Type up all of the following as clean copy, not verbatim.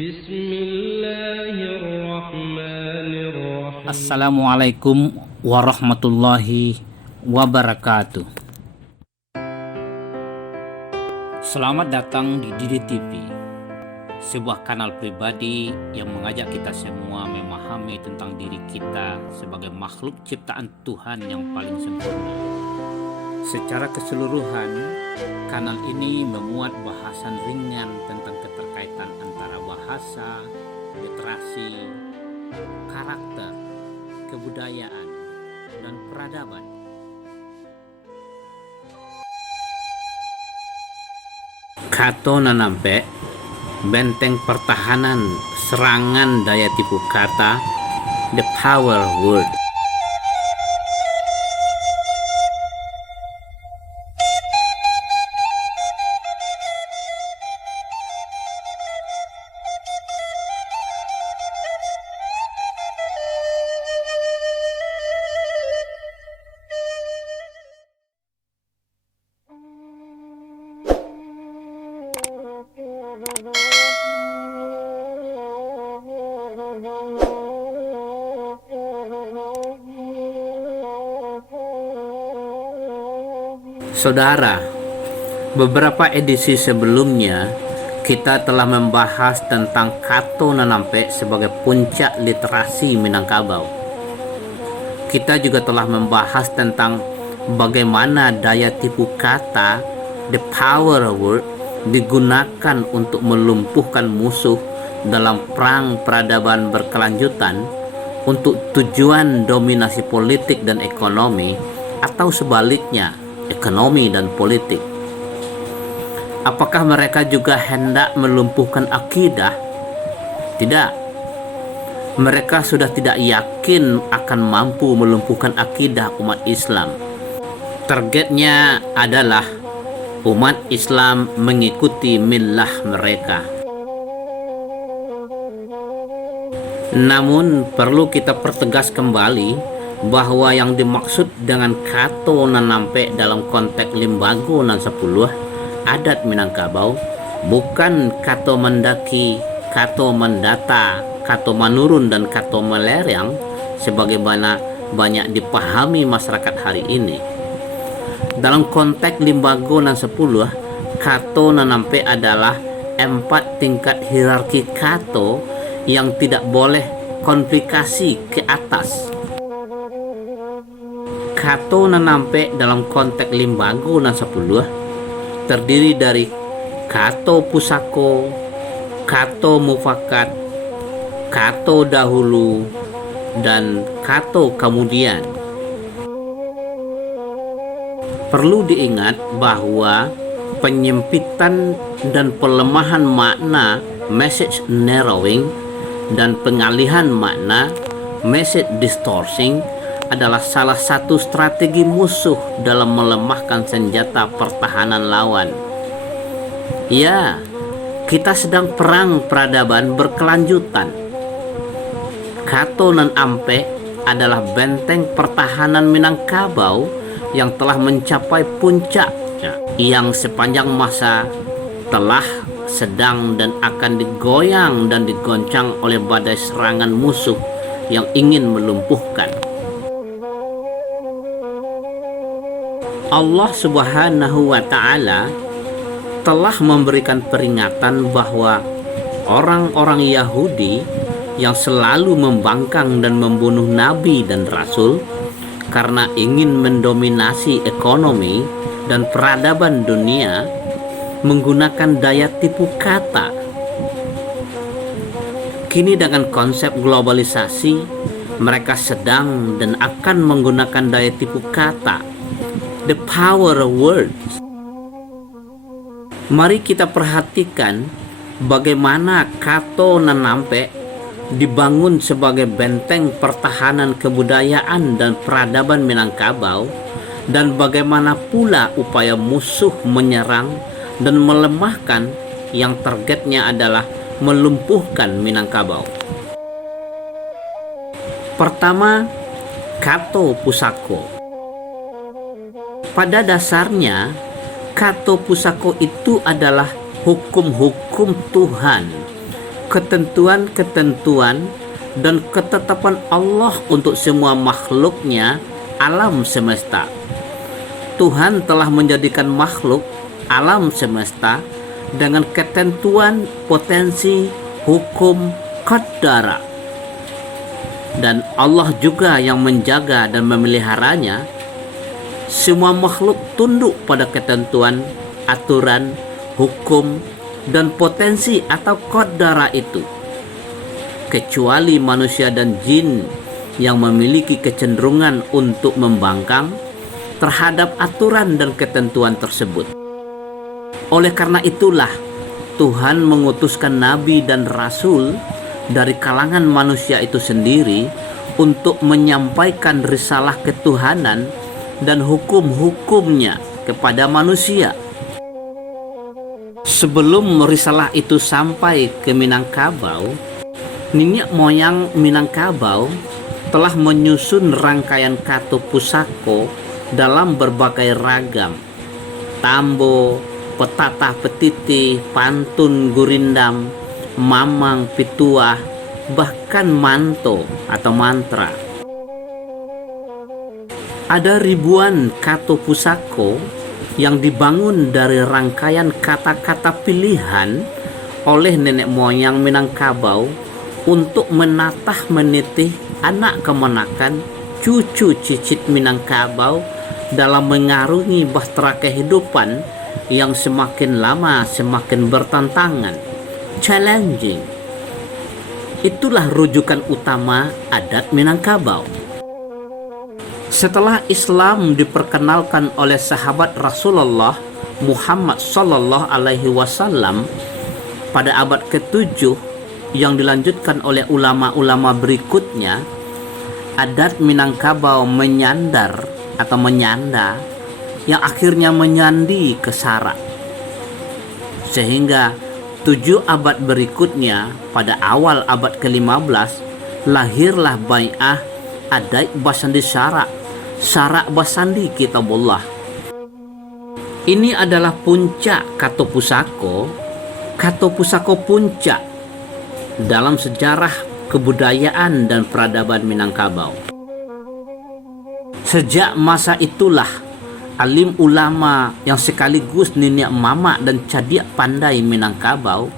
Bismillahirrahmanirrahim. Assalamualaikum warahmatullahi wabarakatuh. Selamat datang di Didi TV, sebuah kanal pribadi yang mengajak kita semua memahami tentang diri kita sebagai makhluk ciptaan Tuhan yang paling sempurna. Secara keseluruhan, kanal ini memuat bahasan ringan tentang keterkaitan antara bahasa, literasi, karakter, kebudayaan, dan peradaban. Kato Nanampe, benteng pertahanan serangan daya tipu kata, the power word. Saudara, beberapa edisi sebelumnya kita telah membahas tentang Kato Nanampe sebagai puncak literasi Minangkabau. Kita juga telah membahas tentang bagaimana daya tipu kata, the power word, digunakan untuk melumpuhkan musuh dalam perang peradaban berkelanjutan untuk tujuan dominasi politik dan ekonomi, atau sebaliknya, ekonomi dan politik. Apakah mereka juga hendak melumpuhkan akidah? Tidak. Mereka sudah tidak yakin akan mampu melumpuhkan akidah umat Islam. Targetnya adalah umat Islam mengikuti millah mereka. Namun perlu kita pertegas kembali bahwa yang dimaksud dengan Kato Nanampe dalam konteks Limbago nan 10 adat Minangkabau bukan Kato Mendaki, Kato Mendata, Kato Manurun, dan Kato Melerang sebagaimana banyak dipahami masyarakat hari ini. Dalam konteks Limbago nan 10, Kato Nanampe adalah 4 tingkat hierarki Kato yang tidak boleh konflikasi ke atas. Kato Nanampe dalam konteks Limbago nan 10 terdiri dari Kato Pusako, Kato Mufakat, Kato Dahulu, dan Kato Kemudian. Perlu diingat bahwa penyempitan dan pelemahan makna message narrowing dan pengalihan makna message distorting adalah salah satu strategi musuh dalam melemahkan senjata pertahanan lawan. Ya, kita sedang perang peradaban berkelanjutan. Kato Nanampe adalah benteng pertahanan Minangkabau yang telah mencapai puncaknya, yang sepanjang masa telah, sedang, dan akan digoyang dan digoncang oleh badai serangan musuh yang ingin melumpuhkan. Allah Subhanahu wa Ta'ala telah memberikan peringatan bahwa orang-orang Yahudi yang selalu membangkang dan membunuh nabi dan rasul karena ingin mendominasi ekonomi dan peradaban dunia menggunakan daya tipu kata. Kini dengan konsep globalisasi, mereka sedang dan akan menggunakan daya tipu kata, the power of words. Mari kita perhatikan bagaimana Kato Nanampe dibangun sebagai benteng pertahanan kebudayaan dan peradaban Minangkabau, dan bagaimana pula upaya musuh menyerang dan melemahkan yang targetnya adalah melumpuhkan Minangkabau. Pertama, Kato Pusako. Pada dasarnya, Kato Pusako itu adalah hukum-hukum Tuhan ketentuan-ketentuan dan ketetapan Allah untuk semua makhluknya alam semesta. Tuhan telah menjadikan makhluk alam semesta dengan ketentuan, potensi, hukum, qadara. Dan Allah juga yang menjaga dan memeliharanya. Semua makhluk tunduk pada ketentuan, aturan, hukum, dan potensi atau qadara itu, kecuali manusia dan jin yang memiliki kecenderungan untuk membangkang terhadap aturan dan ketentuan tersebut. Oleh karena itulah Tuhan mengutuskan nabi dan rasul dari kalangan manusia itu sendiri untuk menyampaikan risalah ketuhanan dan hukum-hukumnya kepada manusia. Sebelum risalah itu sampai ke Minangkabau, nenek moyang Minangkabau telah menyusun rangkaian kata pusako dalam berbagai ragam: tambo, petatah petiti, pantun gurindam, mamang pituah, bahkan manto atau mantra. Ada ribuan kata pusako yang dibangun dari rangkaian kata-kata pilihan oleh nenek moyang Minangkabau untuk menatah menitih anak kemenakan cucu cicit Minangkabau dalam mengarungi bahtera kehidupan yang semakin lama semakin bertantangan, challenging. Itulah rujukan utama adat Minangkabau. Setelah Islam diperkenalkan oleh sahabat Rasulullah Muhammad Sallallahu Alaihi Wasallam pada abad ke-7 yang dilanjutkan oleh ulama-ulama berikutnya, adat Minangkabau menyandar atau menyanda yang akhirnya menyandi ke Sarak. Sehingga 7 abad berikutnya, pada awal abad ke-15, lahirlah bai'ah adat Basandi Sarak, Sarak Basandi Kitabullah. Ini adalah puncak kata pusako puncak dalam sejarah kebudayaan dan peradaban Minangkabau. Sejak masa itulah alim ulama yang sekaligus nenek mama dan cadiak pandai Minangkabau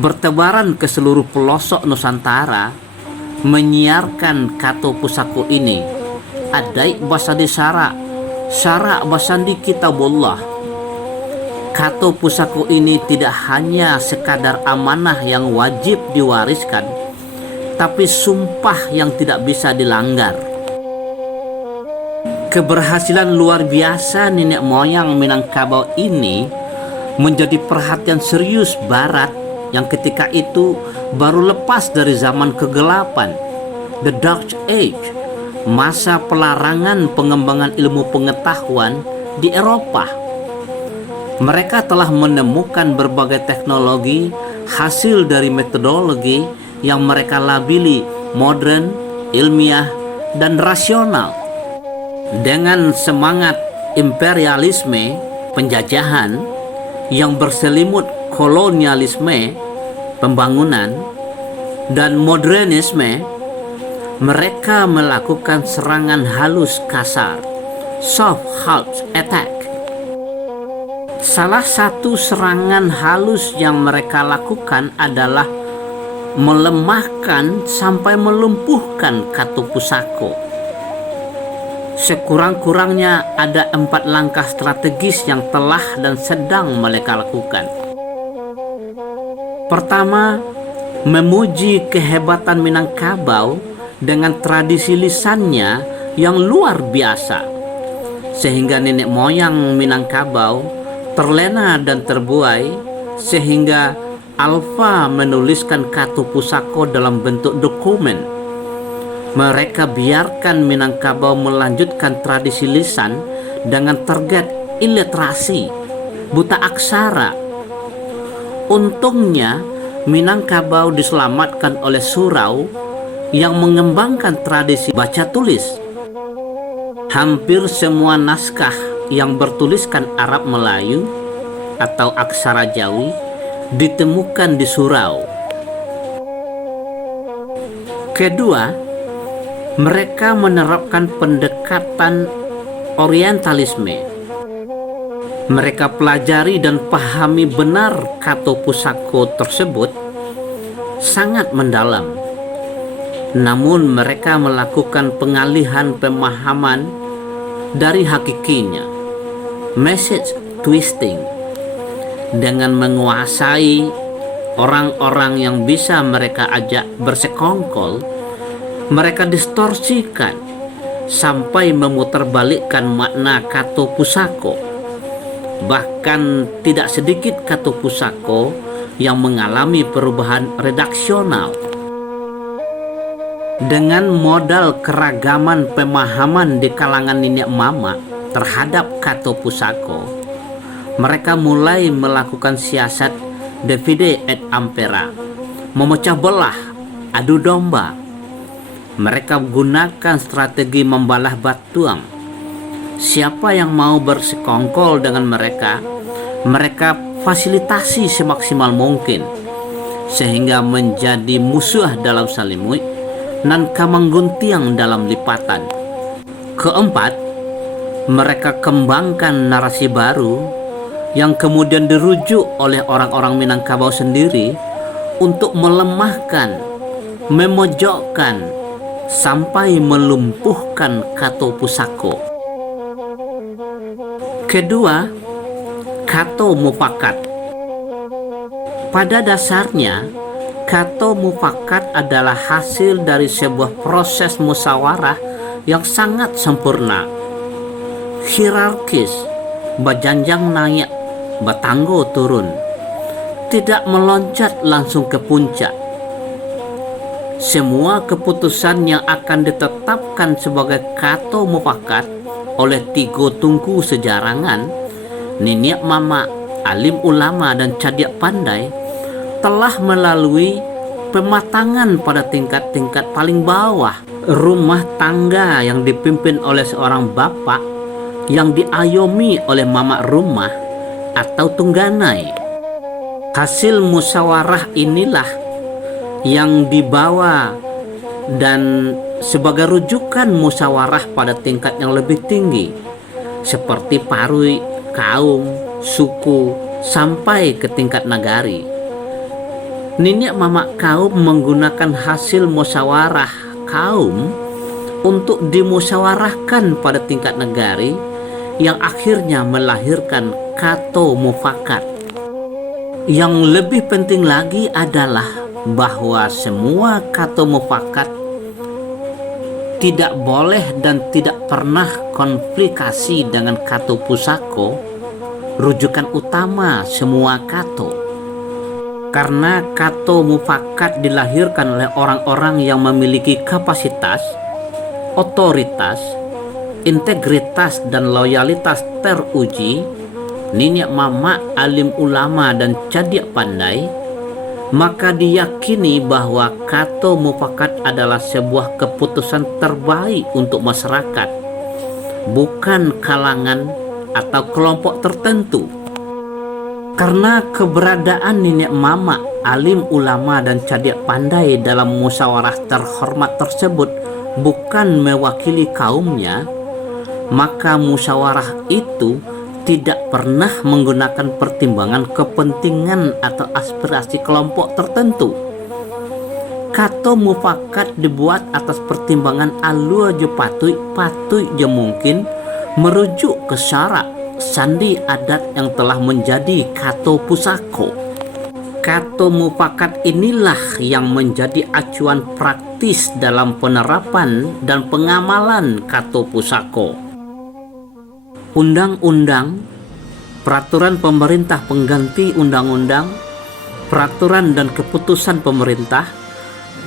bertebaran ke seluruh pelosok Nusantara menyiarkan kata pusako ini, adat Basandi Sarak, Sarak Basandi Kitabullah. Kata pusako ini tidak hanya sekadar amanah yang wajib diwariskan, tapi sumpah yang tidak bisa dilanggar. Keberhasilan luar biasa nenek moyang Minangkabau ini menjadi perhatian serius Barat yang ketika itu baru lepas dari zaman kegelapan, the Dark Age, masa pelarangan pengembangan ilmu pengetahuan di Eropa. Mereka telah menemukan berbagai teknologi hasil dari metodologi yang mereka labeli modern, ilmiah, dan rasional. Dengan semangat imperialisme, penjajahan yang berselimut kolonialisme, pembangunan, dan modernisme, mereka melakukan serangan halus kasar, soft hard attack. Salah satu serangan halus yang mereka lakukan adalah melemahkan sampai melumpuhkan kata pusako. Sekurang-kurangnya ada 4 langkah strategis yang telah dan sedang mereka lakukan. Pertama, memuji kehebatan Minangkabau dengan tradisi lisannya yang luar biasa, sehingga nenek moyang Minangkabau terlena dan terbuai, sehingga Alfa menuliskan kata pusako dalam bentuk dokumen. Mereka biarkan Minangkabau melanjutkan tradisi lisan dengan target iliterasi, buta aksara. Untungnya Minangkabau diselamatkan oleh surau yang mengembangkan tradisi baca tulis. Hampir semua naskah yang bertuliskan Arab Melayu atau aksara Jawi ditemukan di surau. Kedua, mereka menerapkan pendekatan orientalisme. Mereka pelajari dan pahami benar Kato Pusako tersebut sangat mendalam. Namun mereka melakukan pengalihan pemahaman dari hakikinya, message twisting, dengan menguasai orang-orang yang bisa mereka ajak bersekongkol. Mereka distorsikan sampai memutarbalikkan makna Kato Pusako. Bahkan tidak sedikit Kato Pusako yang mengalami perubahan redaksional. Dengan modal keragaman pemahaman di kalangan nenek mama terhadap Kato Pusako, mereka mulai melakukan siasat divide et impera, memecah belah, adu domba. Mereka gunakan strategi membalah batuang. Siapa yang mau bersekongkol dengan mereka, mereka fasilitasi semaksimal mungkin, sehingga menjadi musuh dalam salimui dan kamangguntiang dalam lipatan. Keempat, mereka kembangkan narasi baru yang kemudian dirujuk oleh orang-orang Minangkabau sendiri untuk melemahkan, memojokkan, sampai melumpuhkan Kato Pusako. Kedua, Kato Mufakat. Pada dasarnya, Kato Mufakat adalah hasil dari sebuah proses musyawarah yang sangat sempurna, hierarkis, bajanjang naik, batanggo turun, tidak meloncat langsung ke puncak. Semua keputusan yang akan ditetapkan sebagai Kato Mufakat oleh 3 tungku sejarangan, nenek mama, alim ulama, dan cadiak pandai, telah melalui pematangan pada tingkat-tingkat paling bawah rumah tangga yang dipimpin oleh seorang bapak yang diayomi oleh mama rumah atau tungganai. Hasil musyawarah inilah yang dibawa dan sebagai rujukan musyawarah pada tingkat yang lebih tinggi, seperti parui, kaum, suku, sampai ke tingkat nagari. Nenek mama kaum menggunakan hasil musyawarah kaum untuk dimusyawarahkan pada tingkat negari, yang akhirnya melahirkan Kato Mufakat. Yang lebih penting lagi adalah bahwa semua Kato Mufakat tidak boleh dan tidak pernah konflikasi dengan Kato Pusako, rujukan utama semua Kato. Karena Kato Mufakat dilahirkan oleh orang-orang yang memiliki kapasitas, otoritas, integritas, dan loyalitas teruji, nenek mama, alim ulama, dan cadiak pandai, maka diyakini bahwa Kato Mufakat adalah sebuah keputusan terbaik untuk masyarakat, bukan kalangan atau kelompok tertentu. Karena keberadaan nenek mama, alim ulama, dan cadiak pandai dalam musyawarah terhormat tersebut bukan mewakili kaumnya, maka musyawarah itu tidak pernah menggunakan pertimbangan kepentingan atau aspirasi kelompok tertentu. Kato Mufakat dibuat atas pertimbangan alua je patui je mungkin merujuk ke syarak sandi adat yang telah menjadi Kato Pusako. Kato Mufakat inilah yang menjadi acuan praktis dalam penerapan dan pengamalan Kato Pusako. Undang-undang, peraturan pemerintah pengganti undang-undang, peraturan dan keputusan pemerintah,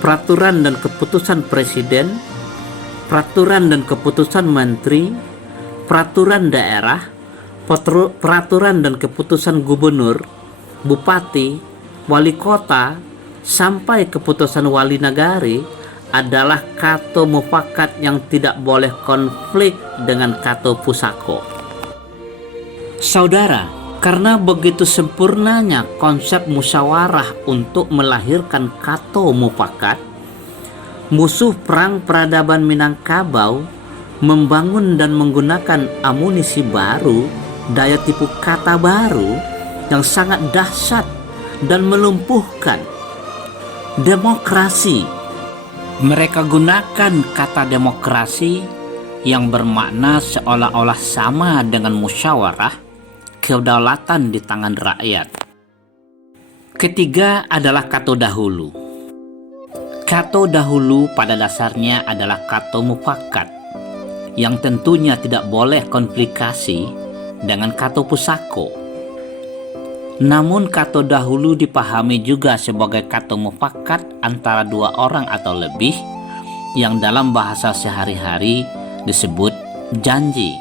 peraturan dan keputusan presiden, peraturan dan keputusan menteri, peraturan daerah, peraturan dan keputusan gubernur, bupati, wali kota, sampai keputusan wali nagari adalah Kato Mufakat yang tidak boleh konflik dengan Kato Pusako. Saudara, karena begitu sempurnanya konsep musyawarah untuk melahirkan Kato Mufakat, Musuh perang peradaban Minangkabau membangun dan menggunakan amunisi baru, daya tipu kata baru yang sangat dahsyat dan melumpuhkan demokrasi. Mereka gunakan kata demokrasi yang bermakna seolah-olah sama dengan musyawarah, kedaulatan di tangan rakyat. Ketiga adalah kato dahulu. Kato dahulu pada dasarnya adalah kato mufakat, yang tentunya tidak boleh konflikasi dengan kato pusako. Namun kato dahulu dipahami juga sebagai kato mufakat antara dua orang atau lebih, yang dalam bahasa sehari-hari disebut janji.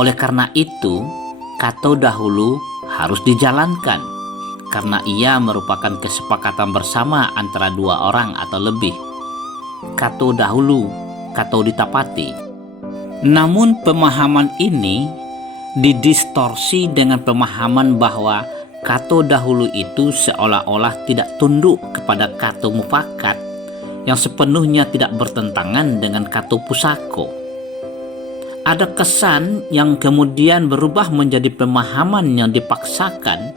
Oleh karena itu, kato dahulu harus dijalankan, karena ia merupakan kesepakatan bersama antara dua orang atau lebih. Kato dahulu, kato ditapati. Namun pemahaman ini didistorsi dengan pemahaman bahwa kato dahulu itu seolah-olah tidak tunduk kepada kato mufakat yang sepenuhnya tidak bertentangan dengan kato pusako. Ada kesan yang kemudian berubah menjadi pemahaman yang dipaksakan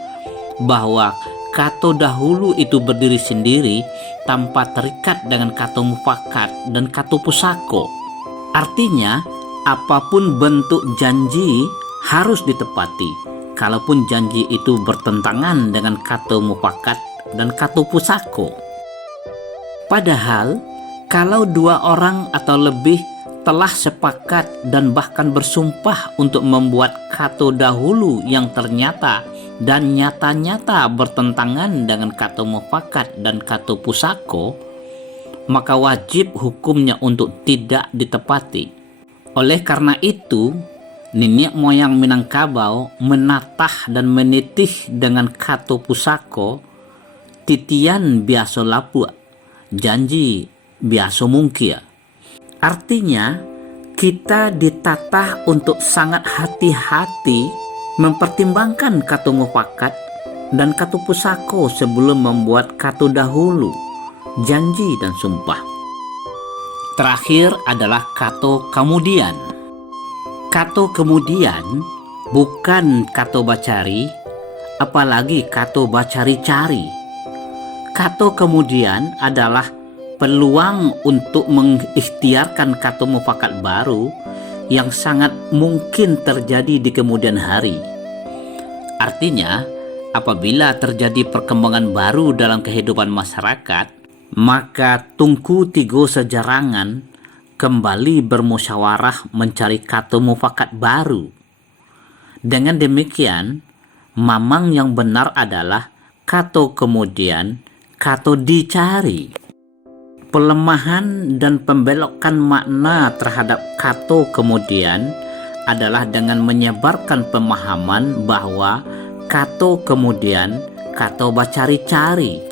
bahwa kato dahulu itu berdiri sendiri tanpa terikat dengan kato mufakat dan kato pusako. Artinya, apapun bentuk janji harus ditepati, kalaupun janji itu bertentangan dengan kato mufakat dan kato pusako. Padahal, kalau dua orang atau lebih telah sepakat dan bahkan bersumpah untuk membuat kato dahulu yang ternyata dan nyata-nyata bertentangan dengan kato mufakat dan kato pusako, maka wajib hukumnya untuk tidak ditepati. Oleh karena itu, nenek moyang Minangkabau menatah dan menitih dengan kato pusako, titian biasa lapua, janji biasa mungkia. Artinya, kita ditatah untuk sangat hati-hati mempertimbangkan kato mufakat dan kato pusako sebelum membuat kato dahulu, janji dan sumpah. Terakhir adalah kato kemudian. Kato kemudian bukan kato bacari, apalagi kato bacari-cari. Kato kemudian adalah peluang untuk mengikhtiarkan kato mufakat baru yang sangat mungkin terjadi di kemudian hari. Artinya, apabila terjadi perkembangan baru dalam kehidupan masyarakat, maka Tungku Tigo Sejarangan kembali bermusyawarah mencari kato mufakat baru. Dengan demikian, mamang yang benar adalah kato kemudian, kato dicari. Pelemahan dan pembelokan makna terhadap kato kemudian adalah dengan menyebarkan pemahaman bahwa kato kemudian, kato bacari-cari.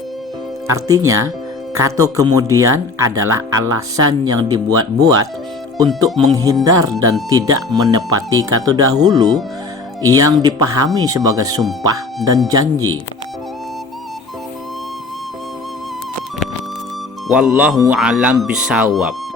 Artinya, kato kemudian adalah alasan yang dibuat-buat untuk menghindar dan tidak menepati kato dahulu yang dipahami sebagai sumpah dan janji. Wallahu alam bisawab.